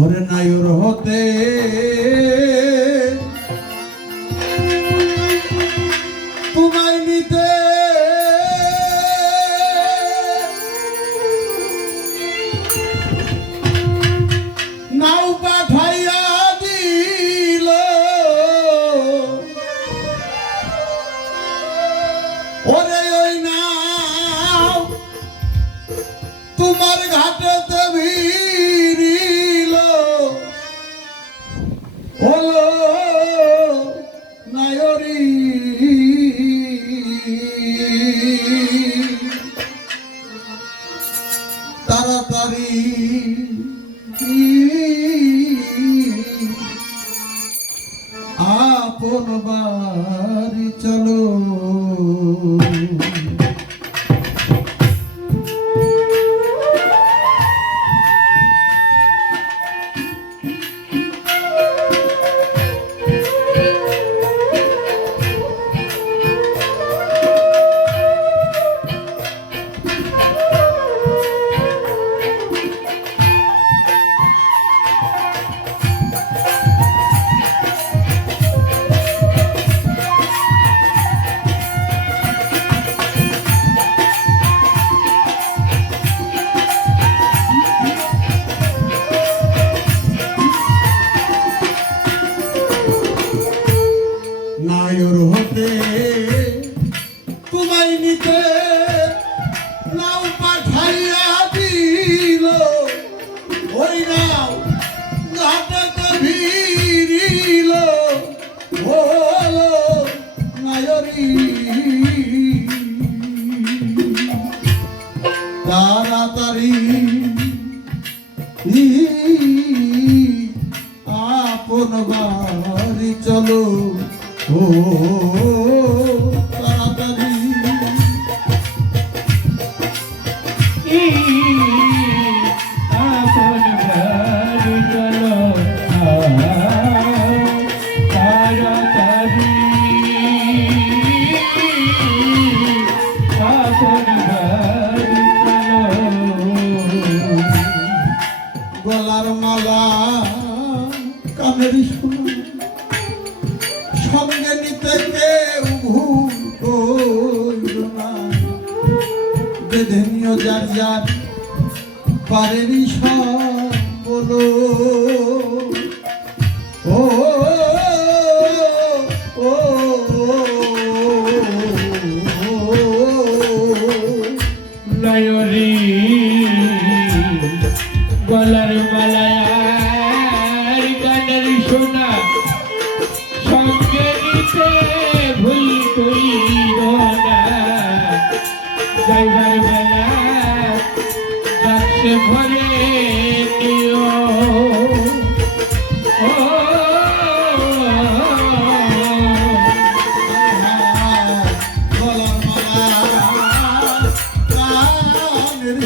করে নাই ওর তাড়াতাড়ি বেঁধে নিও যার যার পারেনি সম্বল। ও নয়রি গলার মালায় গানের সোনা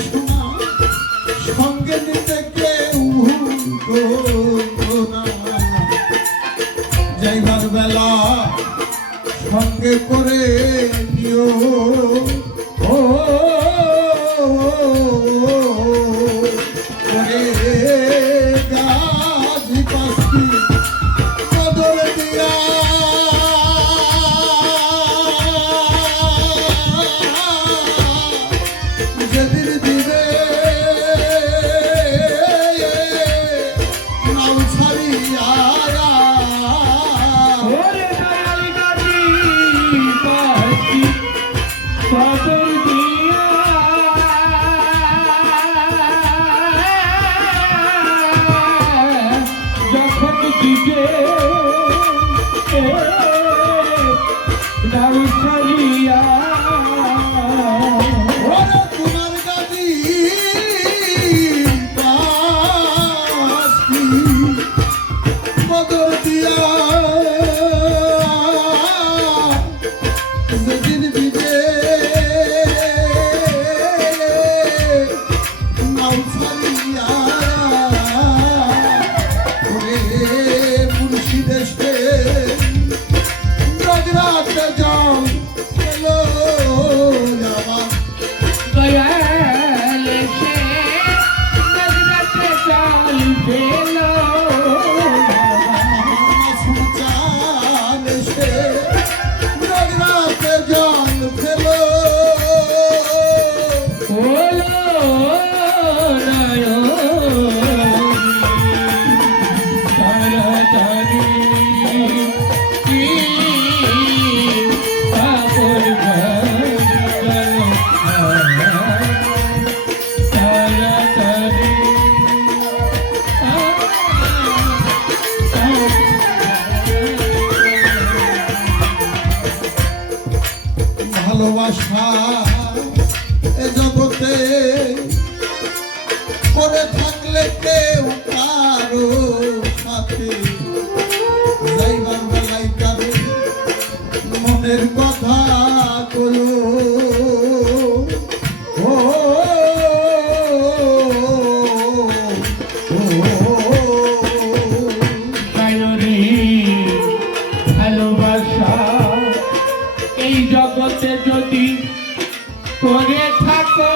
সোনা সঙ্গে নিতে কেউ দিকে। দারুণ পরে থাকো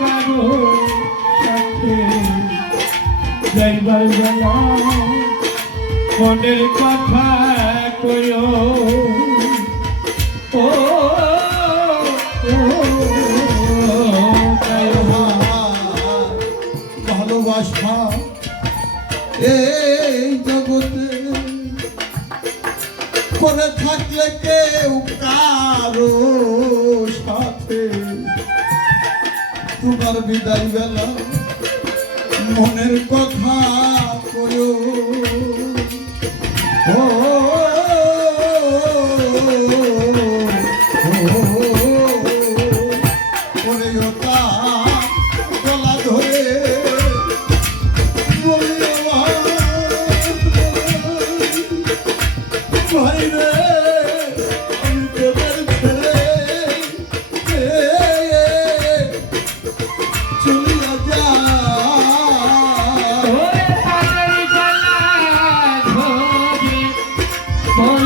কারও সাথে। যাইবার বেলা মনের কথা কয়ো পরে থাকলে কেউ কারও সাথে। তোমার বিদায় বেলা মনের কথা করো ও Oh.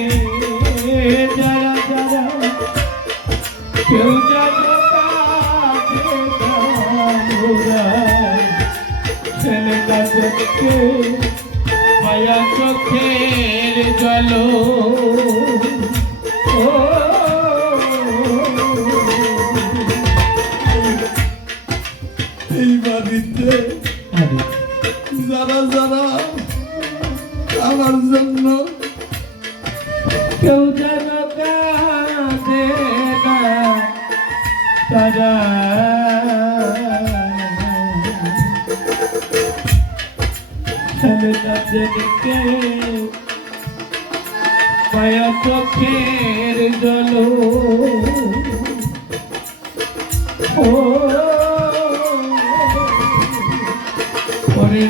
চোখে মায়া চোখের জলো। ছেলেটা যেদিকে পায়া চোখের জল ও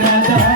রাজা